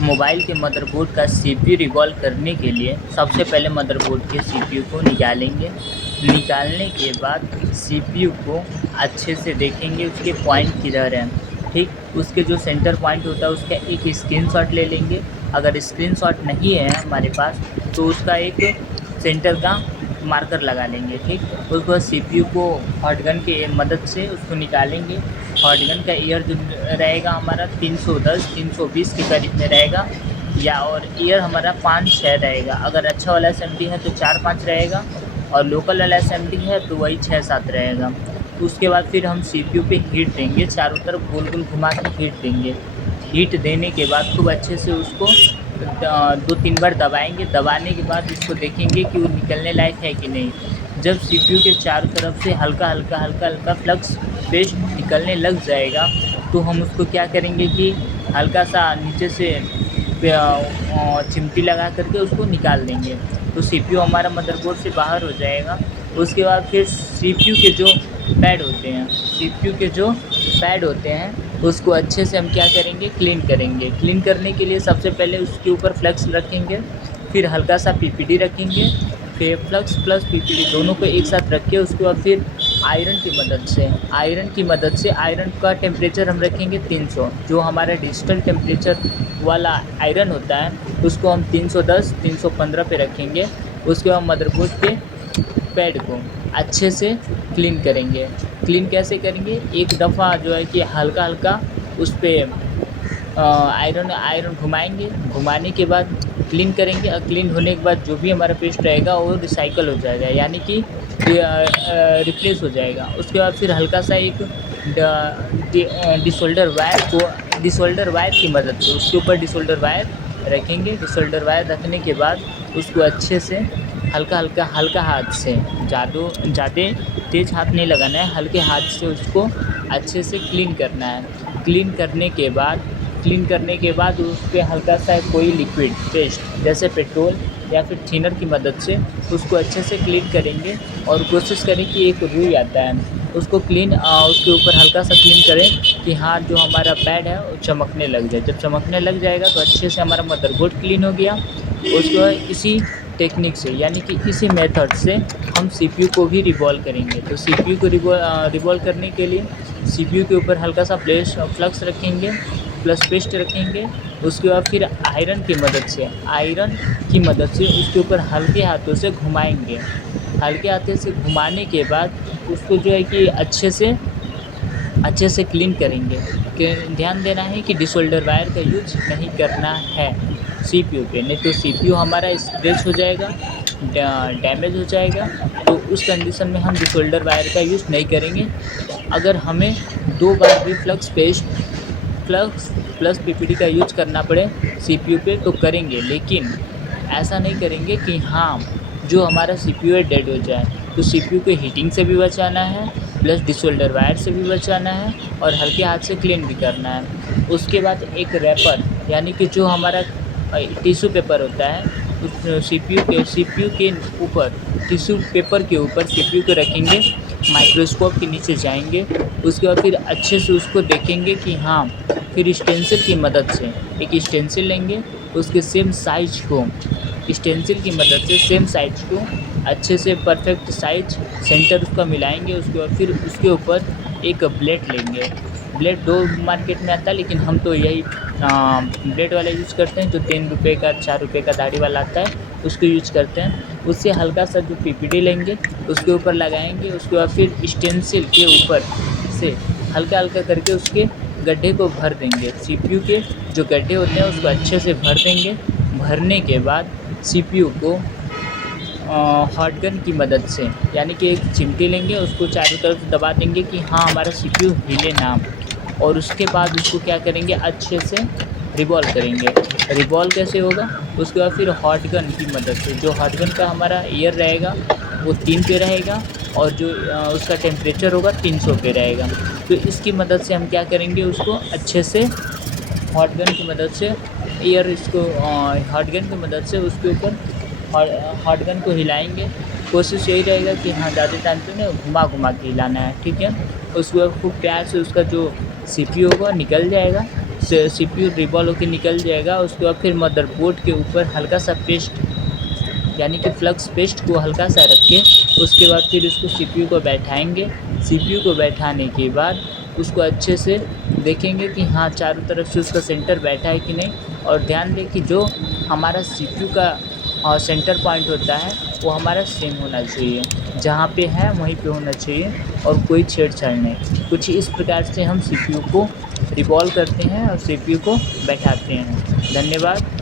Mobile के motherboard का CPU revolve करने के लिए सबसे पहले मदरबोर्ड के सीपीयू को निकालेंगे। निकालने के बाद सीपीयू को अच्छे से देखेंगे उसके पॉइंट किधर हैं, ठीक। उसके जो सेंटर पॉइंट होता है उसका एक स्क्रीनशॉट ले लेंगे। अगर स्क्रीनशॉट नहीं है हमारे पास तो उसका एक सेंटर का मार्कर लगा लेंगे, ठीक। उसके बाद सीपीयू को हॉट गन की मदद से उसको निकालेंगे। हॉट गन का ईयर जो रहेगा हमारा 310 320 के करीब में रहेगा, या और ईयर हमारा 5-6 रहेगा। अगर अच्छा वाला एसएमडी है तो 4-5 रहेगा, और लोकल वाला एसएमडी है तो वही 6-7 रहेगा। उसके बाद फिर हम सीपीयू पे हीट देंगे, चारों तरफ गोल गोल घुमा के हीट देंगे। हीट देने के बाद खूब अच्छे से उसको 2-3 बार दबाएंगे। दबाने के बाद उसको देखेंगे कि वो निकलने लायक है कि नहीं। जब सीपीयू के चारों तरफ से हल्का हल्का फ्लक्स पेस्ट निकलने लग जाएगा तो हम उसको क्या करेंगे कि हल्का सा नीचे से चिमटी लगा करके उसको निकाल देंगे, तो सीपीयू हमारा मदरबोर्ड से बाहर हो जाएगा। उसके बाद फिर सीपीयू के जो पैड होते हैं उसको अच्छे से हम क्या करेंगे, क्लीन करेंगे। क्लीन करने के लिए सबसे पहले उसके ऊपर फ्लक्स रखेंगे, फिर हल्का सा पीपीडी रखेंगे, फिर फ्लक्स प्लस पीपीडी दोनों को एक साथ रख के उसके बाद फिर आयरन की मदद से आयरन का टेम्परेचर हम रखेंगे 300। जो हमारा डिजिटल टेम्परेचर वाला आयरन होता है उसको हम 310 315 पे रखेंगे। उसके बाद मदरबोर्ड के पैड को अच्छे से क्लीन करेंगे। क्लीन कैसे करेंगे, एक दफ़ा जो है कि हल्का हल्का उस पर आयरन घुमाएंगे। घुमाने के बाद क्लीन करेंगे, और क्लीन होने के बाद जो भी हमारा पेस्ट रहेगा वो रिसाइकल हो जाएगा, यानी कि रिप्लेस हो जाएगा। उसके बाद फिर हल्का सा एक डिसोल्डर वायर की मदद से उसके ऊपर डिसोल्डर वायर रखेंगे। डिसोल्डर वायर रखने के बाद उसको अच्छे से हल्का हाथ से, ज़्यादा तेज़ हाथ नहीं लगाना है, हल्के हाथ से उसको अच्छे से क्लीन करना है। क्लीन करने के बाद उस पर हल्का सा कोई लिक्विड पेस्ट जैसे पेट्रोल या फिर थिनर की मदद से उसको अच्छे से क्लीन करेंगे। और कोशिश करें कि एक रुई आता है उसको उसके ऊपर हल्का सा क्लीन करें कि हाँ जो हमारा पैड है वो चमकने लग जाए। जब चमकने लग जाएगा तो अच्छे से हमारा मदरबोर्ड क्लीन हो गया। उसके बाद इसी टेक्निक से, यानी कि इसी मेथड से हम सीपीयू को भी रिवॉल्व करेंगे। तो सीपीयू को रिवॉल्व करने के लिए सीपीयू के ऊपर हल्का सा फ्लक्स रखेंगे, प्लस पेस्ट रखेंगे। उसके बाद फिर आयरन की मदद से उसके ऊपर हल्के हाथों से घुमाएंगे। हल्के हाथों से घुमाने के बाद उसको जो है कि अच्छे से क्लीन करेंगे। कि ध्यान देना है कि डिसोल्डर वायर का यूज नहीं करना है सीपीयू पे, नहीं तो सीपीयू हमारा स्क्रैच हो जाएगा, डैमेज हो जाएगा। तो उस कंडीशन में हम डिसोल्डर वायर का यूज़ नहीं करेंगे। अगर हमें 2 बार भी फ्लक्स प्लस पीपीडी का यूज करना पड़े सीपीयू पे तो करेंगे, लेकिन ऐसा नहीं करेंगे कि हाँ जो हमारा सीपीयू है डेड हो जाए। तो सीपीयू को हीटिंग से भी बचाना है, प्लस डिसोल्डर वायर से भी बचाना है, और हल्के हाथ से क्लीन भी करना है। उसके बाद एक रैपर, यानी कि जो हमारा टिश्यू पेपर होता है उस सीपीयू के ऊपर, टिश्यू पेपर के ऊपर सीपीयू को रखेंगे, माइक्रोस्कोप के नीचे जाएंगे। उसके बाद फिर अच्छे से उसको देखेंगे कि हाँ, फिर स्टेंसिल की मदद से एक स्टेंसिल लेंगे, उसके सेम साइज को स्टेंसिल की मदद से सेम साइज को अच्छे से परफेक्ट साइज सेंटर उसका मिलाएंगे। उसके बाद फिर उसके ऊपर एक ब्लेड लेंगे। ब्लेड 2 मार्केट में आता है, लेकिन हम तो यही ब्लेड वाला यूज़ करते हैं जो 3 रुपये का 4 रुपये का दाढ़ी वाला आता है, उसको यूज करते हैं। उससे हल्का सा जो पीपीडी लेंगे उसके ऊपर लगाएंगे। उसके बाद फिर स्टेंसिल के ऊपर से हल्का हल्का करके उसके गड्ढे को भर देंगे। सीपीयू के जो गड्ढे होते हैं उसको अच्छे से भर देंगे। भरने के बाद सीपीयू को हॉट गन की मदद से, यानी कि एक चिमटी लेंगे, उसको चारों तरफ दबा देंगे कि हाँ हमारा सीपीयू हिले ना। और उसके बाद उसको क्या करेंगे, अच्छे से रिवॉल्व करेंगे। रिवॉल्व कैसे होगा, उसके बाद फिर हॉट गन की मदद से, जो हॉट गन का हमारा ईयर रहेगा वो 3 पे रहेगा, और जो उसका टेम्परेचर होगा 300 पे रहेगा। तो इसकी मदद से हम क्या करेंगे, उसको अच्छे से हॉट गन की मदद से हॉट गन की मदद से उसके ऊपर हॉट गन को हिलाएंगे। कोशिश यही रहेगा कि हाँ ज़्यादा टाइम पे ना घुमा घुमा के हिलाना है, ठीक है। उसके बाद खूब प्यार से उसका जो सीपीयू होगा निकल जाएगा। CPU रिवॉल्व होकर निकल जाएगा। उसके बाद फिर मदरबोर्ड के ऊपर हल्का सा पेस्ट यानी कि फ्लक्स पेस्ट को हल्का सा रख के उसके बाद फिर उसको CPU को बैठाएँगे। CPU को बैठाने के बाद उसको अच्छे से देखेंगे कि हाँ, चारों तरफ से उसका सेंटर बैठा है कि नहीं। और ध्यान दें कि जो हमारा CPU का सेंटर पॉइंट होता है वो हमारा सेम होना चाहिए, जहाँ पे है वहीं पे होना चाहिए और कोई छेड़छाड़ नहीं। कुछ इस प्रकार से हम CPU को रिवॉल्व करते हैं और CPU को बैठाते हैं। धन्यवाद।